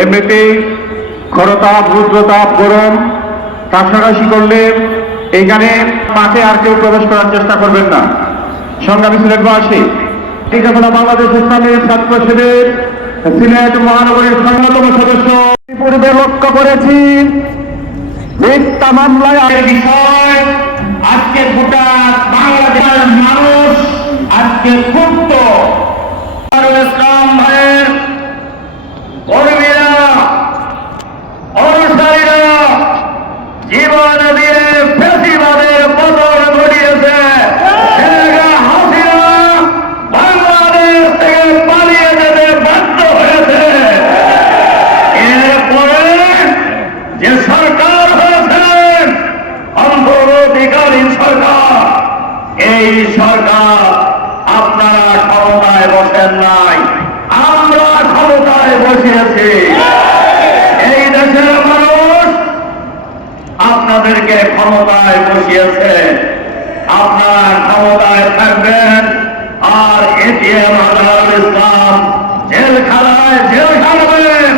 এমনিতেই খরতাপ, রুদ্রতাপ, গরম কাছাকাছি করলে এইখানে মাঠে আর কেউ প্রবেশ করার চেষ্টা করবেন না। সংগ্রামী সিলেটবাসী, টিকাফলা বাংলাদেশ ইসলামী ছাত্র শিবির সিলেট মহানগরীর সংগ্রামতম সদস্য পূর্বে লক্ষ্য করেছি মিথ্যা মামলায় বিষয় আজকে গোটা বাংলাদেশের মানুষ আজকে ক্ষুব্ধ। ইসলাম ভাইয়ের কর্মীরা, অনুসারীরা জীবন দিয়ে ফ্যাসিবাদের পতন ঘটিয়েছে। হাসিনা বাংলাদেশ থেকে পালিয়ে যেতে বাধ্য হয়েছে। এরপরে যে সরকার হয়েছে অন্তর্বর্তীকালীন সরকার, এই সরকার আপনারা ক্ষমতায় বসেন নাই, আমরা ক্ষমতায় বসিয়েছি। এই দেশের মানুষ আপনাদেরকে ক্ষমতায় বসিয়েছে, আপনারা ক্ষমতায় থাকবেন। আর এটিএম আজহারুল ইসলাম জেলখানায় জেল খাটবেন,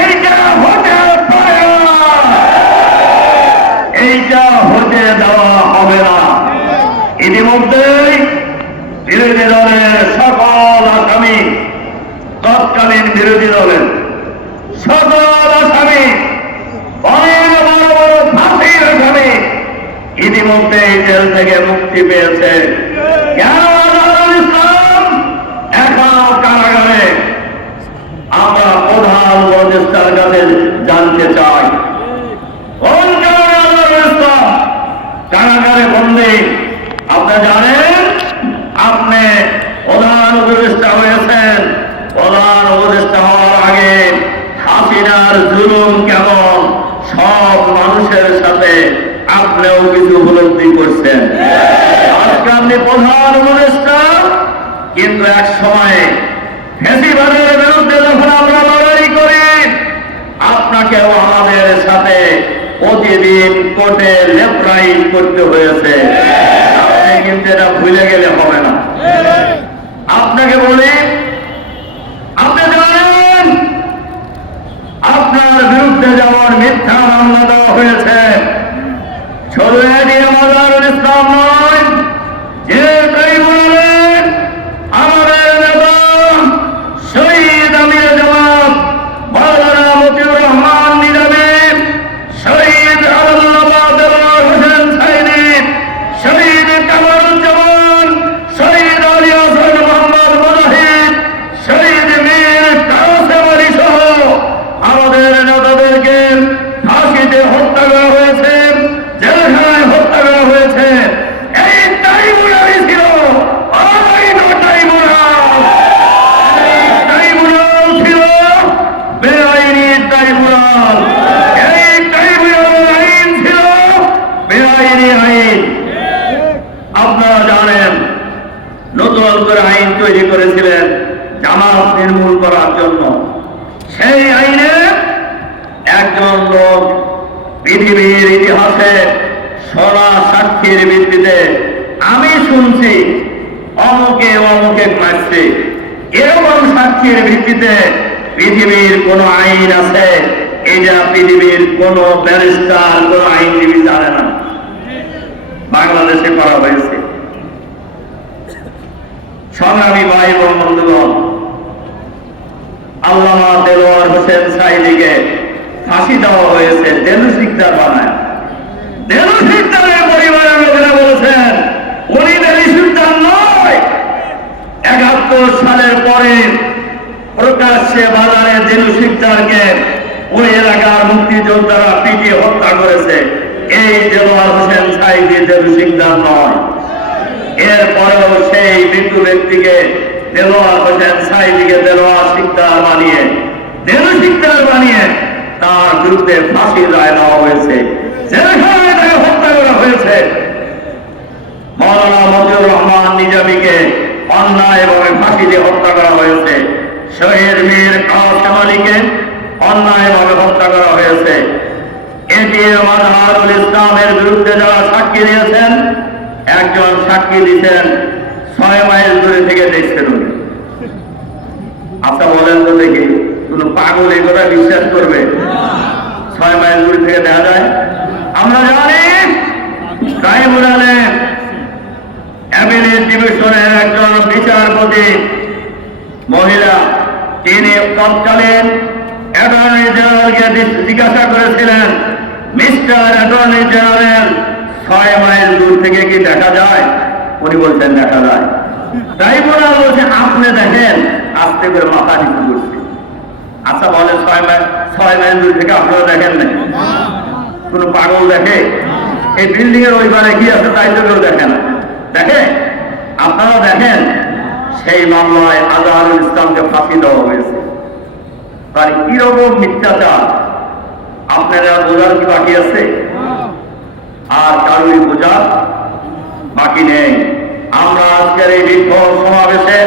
এইটা হতে পারে না, এইটা হতে দেওয়া হবে না। ইতিমধ্যেই বিরোধী দলের সকল আসামি, তৎকালীন বিরোধী দলের সকল আসামি, অনেক বড় বড় ফাঁসির আসামি ইতিমধ্যে জেল থেকে মুক্তি পেয়েছে। কেন আজহারুল ইসলাম এখনো কারাগারে? আমরা প্রধান উপদেষ্টার কাছে জানতে চাই, কোন কারণে আজহারুল ইসলাম কারাগারে বন্দী? আপনি জানেন, আপনি প্রধান উপদেষ্টা হয়েছেন। প্রধান উপদেষ্টা হওয়ার আগে হাসিনার জুলুম কেমন সব মানুষের সাথে আপনিও কিছু উপলব্ধি করছেন। আজকে আপনি প্রধান উপদেষ্টা, কিন্তু এক সময়ে ফ্যাসিবাদের বিরুদ্ধে যখন আমরা লড়াই করি, আপনাকেও আমাদের সাথে প্রতিদিন কোর্টে লেফরাইট করতে হয়েছে। আপনি কিন্তু এটা ভুলে গেলে হবে না। আপনাকে বলি, আপনি জানেন আপনার বিরুদ্ধে যেমন মিথ্যা মামলা দেওয়া হয়েছে, শুধু এটিএম আজহারুল ইসলাম নয়, যে ট্রাইব্যুনালে আমাদের নেতা শহীদ আমির জামাত মাওলানা মতিউর রহমান নিজামী, শহীদ আবদুল্লাহ দেওয়ার হোসেন সাইদি, শহীদ কামরুজ্জামান, শহীদ আলী হাসান মোহাম্মদ মুজাহিদ, শহীদ মীর কাসেম আলী সহ আমাদের নেতাদেরকে ফাঁসিতে হত্যা করা হয়েছে, জেলখানায় হত্যা করা হয়েছে। এই ট্রাইব্যুনালই ছিল অবৈধ ট্রাইব্যুনাল, এই ট্রাইব্যুনাল ছিল বেআইনি ট্রাইব্যুনাল, এই ট্রাইব্যুনালের আইন ছিল বেআইনি আইন। আপনারা জানেন, নতুন করে আইন তৈরি করেছিলেন জামাত নির্মূল করার জন্য। সেই আইনে একজন লোক পৃথিবীর ইতিহাসে সোনা সাক্ষীর ভিত্তিতে আমি শুনছি অমুকে অমুকে মারছে, এরকম সাক্ষীর ভিত্তিতে পৃথিবীর কোন আইন আছে? এটা পৃথিবীর কোন ব্যারিস্টার, কোন আইনজীবী জানে না। বাংলাদেশে করা হয়েছে। সংগ্রামী ভাই এবং বন্ধুগণ, আল্লামা দেলোয়ার হোসেন সাইদিকে ফাঁসি দেওয়া হয়েছে দেলু শিকদার বানায়। দেলু শিকদারের পরিবারের লোকেরা বলেছেন উনি দেলু শিকদার নয়। ৭১ সালের পরে প্রকাশ্যে বাজারে দেলু শিকদারকে ওই এলাকার মুক্তিযোদ্ধারা পিটিয়ে হত্যা করেছে। এই দেলোয়ার হোসেন সাইদি দেলু শিকদার নয়। এরপরেও সেই মৃত্যু ব্যক্তিকে দেলোয়ার হোসেন সাইদিকে দেলোয়ার শিকদার বানিয়ে, দেলু শিকদার বানিয়ে তার বিরুদ্ধে ফাঁসির রায় দেওয়া হয়েছে, জেলখানায় তাকে হত্যা করা হয়েছে। মাওলানা মতিউর রহমান নিজামীকে অন্যায়ভাবে ফাঁসি দিয়ে হত্যা করা হয়েছে। শহীদ মীর কাসেম আলীকে অন্যায়ভাবে হত্যা করা হয়েছে। এটিএম আজহারুল ইসলামের বিরুদ্ধে যারা সাক্ষী দিয়েছেন, একজন সাক্ষী দিচ্ছেন 6 মাইল দূরে থেকে দেখছেন উনি। আচ্ছা বলেন তো দেখি, কোন পাগল এই কথা বিশ্বাস করবে? 6 মাইল দূর থেকে দেখা যায়। আমরা জানি ট্রাইব্যুনালে অ্যাপিলেট ডিভিশনের একজন বিচারপতি মহিলা, তিনি তৎকালীন অ্যাটর্নি জেনারেলকে জিজ্ঞাসা করেছিলেন, মিস্টার অ্যাটর্নি জেনারেল 6 মাইল দূর থেকে কি দেখা যায়? উনি বলছেন দেখা যায়। ট্রাইব্যুনাল বলছে আপনি দেখেন, আস্তে করে মাথা নিচু করছে। আচ্ছা বলে 6 মাইল দূর থেকে আপনারা দেখেন না? কোন পাগল দেখে? এই বিল্ডিং এর ওই পারে কি আছে তাই তো কেউ দেখে না। দেখে? আপনারা দেখেন সেই মামলায় আজহারুল ইসলামকে ফাঁসি দেওয়া হয়েছে। তার কিরকম মিথ্যাচার আপনারা বোঝার কি বাকি আছে? আর কারোই বোঝার বাকি নেই। আমরা আজকের এই বিক্ষোভ সমাবেশে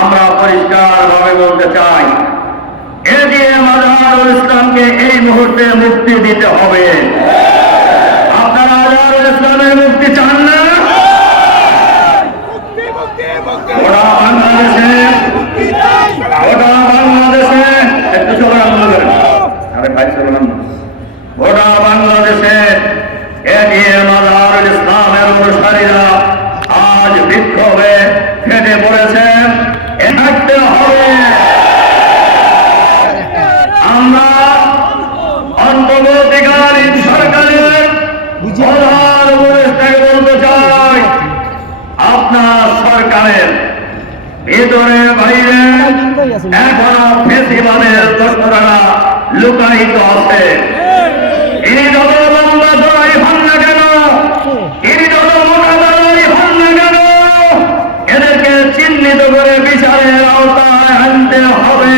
আমরা পরিষ্কার ভাবে বলতে চাই, এজিএম আজহারুল ইসলামকে এই মুহূর্তে মুক্তি দিতে হবে। আপনারা আজহারুল ইসলামের মুক্তি চান না? ওরা বাংলাদেশে একটু সবাই আন্দোলন করেন, আরে ভাই চলুন, গোটা বাংলাদেশে এজিএম আজহারুল ইসলামের অনুসারীরা আজ বিক্ষোভে ফেটে পড়েছে। থাকতে হবে। আমরা অন্তর্বর্তীকালীন সরকারের প্রধান উপদেষ্টাকে বলতে চাই, আপনার সরকারের ভিতরে বাইরে এখনো ফেসিবাদের দোসরেরা লুকায়িত আছে। তিনি যত লম্বা দড়াই হন না কেন, তিনি যত মোটা দড়াই হন না কেন, এদেরকে চিহ্নিত করে বিচারের আওতায় আনতে হবে।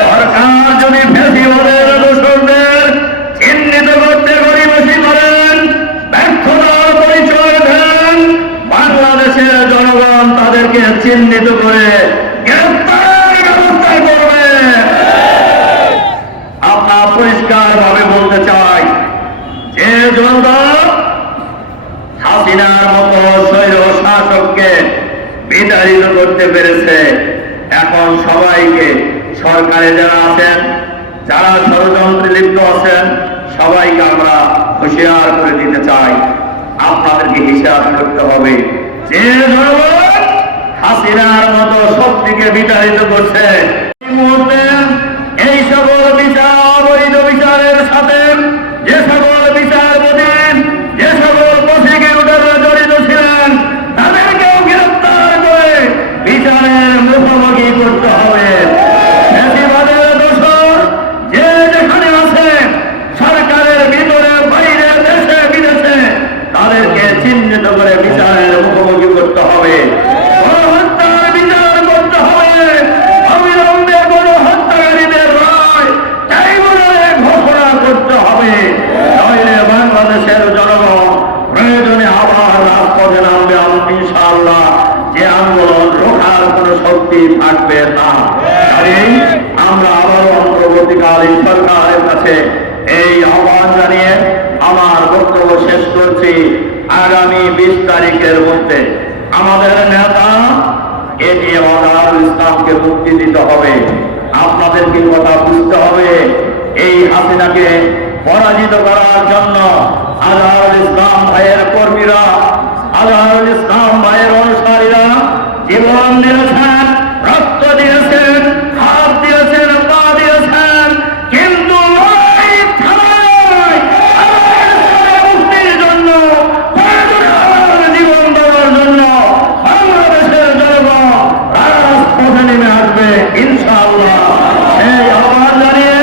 সরকার যদি ফেসিবাদের দোসরদের চিহ্নিত করতে গরিবসি করেন, ব্যর্থতার পরিচয় দেন, বাংলাদেশের জনগণ তাদেরকে চিহ্নিত করে গ্রেফতারের ব্যবস্থা করবে। আমরা পরিষ্কার ভাবে বলতে চাই, যে জনতা হাসিনার মতো স্বৈর শাসককে বিতাড়িত করতে পেরেছে, এখন সবাইকে সরকারে যারা আছেন, যারা ষড়যন্ত্রে লিপ্ত আছেন, সবাইকে আমরা হুঁশিয়ার করে দিতে চাই, আপনাদেরকে হিসাব করতে হবে। যে জনগণ হাসিনার মতো শক্তিকে বিতাড়িত করছে, এই মুহূর্তে এই সকল বিচার, অবৈধ বিচারের সাথে যে সকল বিচারপতি, যে সকল প্রসিকিউটররা জড়িত ছিলেন, তাদেরকেও গ্রেফতার করে বিচারের মুখোমুখি করতে হবে। ফ্যাসিবাদের দোষর যে যেখানে আছে, সরকারের ভিতরে বাইরে দেশে বিদেশে, তাদেরকে চিহ্নিত করে বিচারের মুখোমুখি করতে হবে। গণহত্যার বিচার করতে হবে। অবিলম্বে গণহত্যাকারীদের রায় ট্রাইব্যুনালে ঘোষণা করতে হবে। নইলে বাংলাদেশের জনগণ প্রয়োজনে আবার রাজপথে নামবে। ইনশাআল্লাহ যে আন্দোলন রোখার কোন শক্তি থাকবে না। তাই আমরা আবারও অন্তর্বর্তীকালীন সরকারের কাছে এই আহ্বান জানিয়ে আমার বক্তব্য শেষ করছি। আগামী 20 তারিখের মধ্যে আমাদের নেতা এজিএম আজহারুল ইসলামকে মুক্তি দিতে হবে। আপনাদেরকে কথা বুঝতে হবে, এই হাসিনাকে পরাজিত করার জন্য আজহারুল ইসলাম ভাইয়ের কর্মীরা, আজহারুল ইসলাম ভাইয়ের অনুসারীরা জীবন দিয়েছেন, রক্ত দিয়েছেন, হাত দিয়েছেন, পা দিয়েছেন, কিন্তু মুক্তির জন্য, জীবন দেওয়ার জন্য বাংলাদেশের জনগণ রাজপথে নেমে আসবে ইনশাআল্লাহ। এই আহ্বান জানিয়ে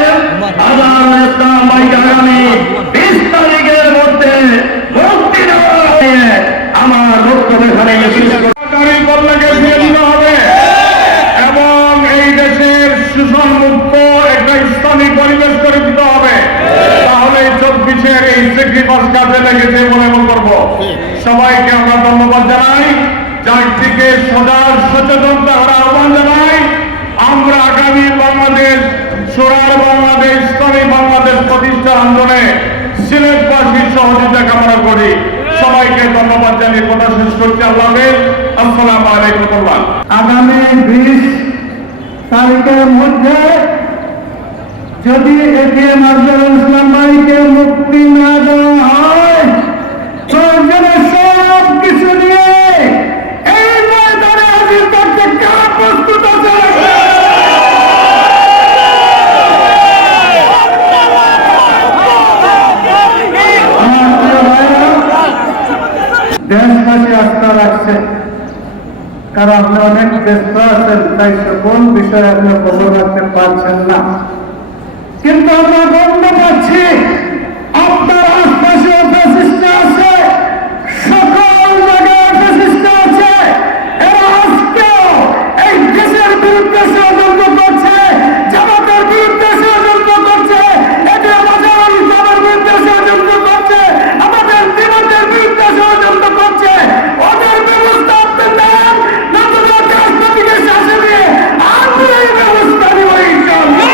আজহারুল ইসলাম ভাইকে আগামী 20 তারিখের মধ্যে মুক্তি দেওয়া নিয়ে আমার বক্তব্য এখানে শেষ হবে এবং এই দেশের শোষণ মুক্ত একটা ইসলামী পরিবেশ করে দিতে হবে। তাহলে 24-এর এই স্যাক্রিফাইস কাজে লেগেছে বলে মনে করবো। সবাইকে আমরা ধন্যবাদ জানাই, চারদিকে সচেতন থাকার আহ্বান জানাই। আমরা আগামী বাংলাদেশ, সোনার বাংলাদেশ, ইসলামী বাংলাদেশ প্রতিষ্ঠা আন্দোলনে সিলেটবাসীর সহযোগিতা কামনা করি। সবাইকে ধন্যবাদ জানিয়ে কথা শেষ করছি। আল্লাহ হাফেজ। আসসালামু আলাইকুম। আগামী 20 তারিখের মধ্যে যদি এটিএম আফজালুল ইসলাম ভাইকে মুক্তি না দেওয়া হয়, প্রয়োজনে সব কিছু নিয়ে এই ময়দানে হাজির করতে কারা প্রস্তুত আছে? দেশবাসী আস্থা রাখছে, কারণ আপনি অনেক ব্যস্ত আছেন, তাই কোন বিষয়ে আপনি খবর রাখতে পারছেন না। কিন্তু আমরা গণ্য পাচ্ছি আপনার আশপাশে ফ্যাসিস্ট আছে, সকল জায়গায় ফ্যাসিস্ট আছে। এরা আজকেও এই দেশের বিরুদ্ধে ষড়যন্ত্র করছে, জামাতের বিরুদ্ধে ষড়যন্ত্র করছে, এটি আমাদের ইসলামের বিরুদ্ধে ষড়যন্ত্র করছে, আমাদের বিরুদ্ধে ষড়যন্ত্র করছে। ওদের ব্যবস্থা আপনি নেন, নতুবা রাষ্ট্রপতিকে শাসন দিয়ে আমরা এই ব্যবস্থা নিব ইনশাআল্লাহ।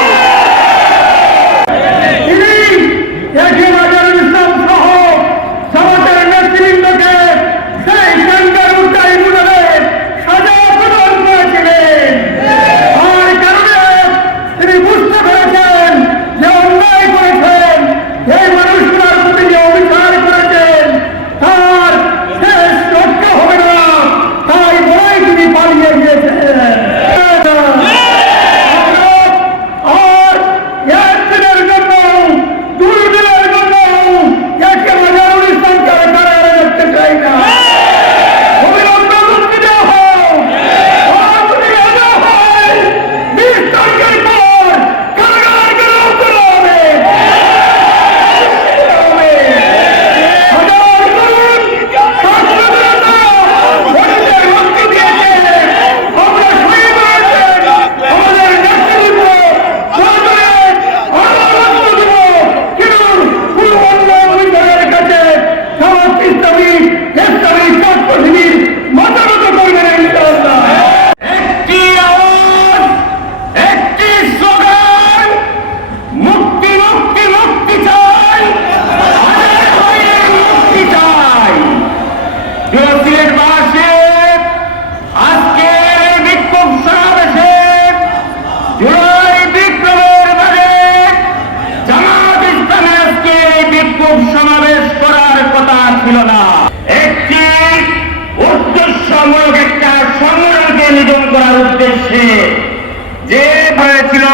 সমাবেশ করার কথা ছিল না, একটি উদ্দেশ্যমূলক একটা সংগ্রামকে নিধন করার উদ্দেশ্যে যে হয়েছিল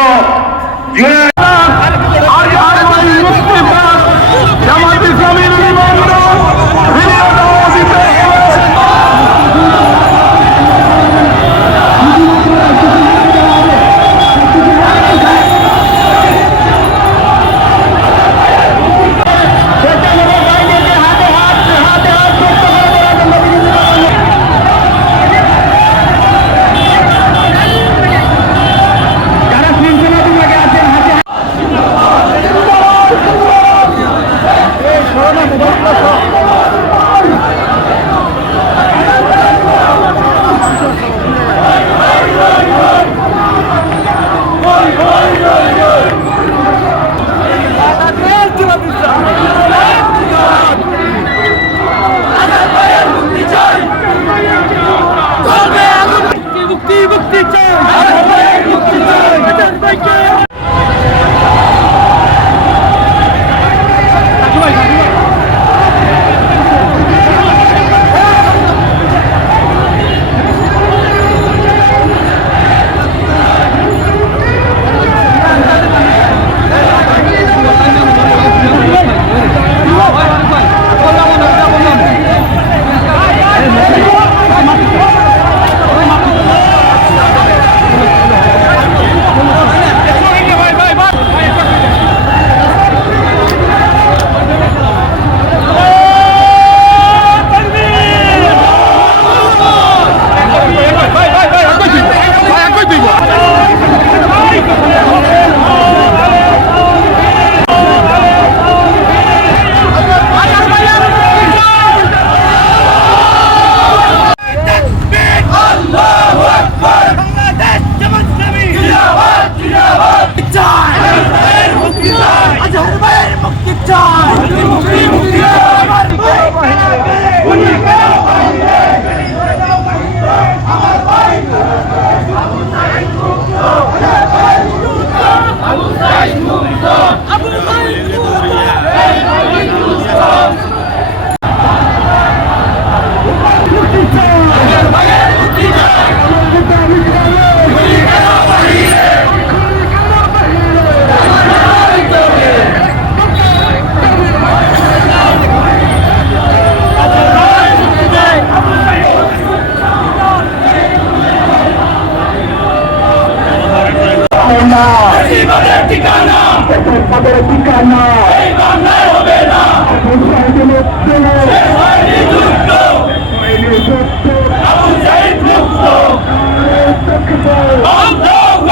ঠিকানা তাদের ঠিকানা এই বাংলায় হবে না আবু সাইদ মুক্ত আল্লাহু আকবার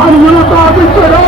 I'm gonna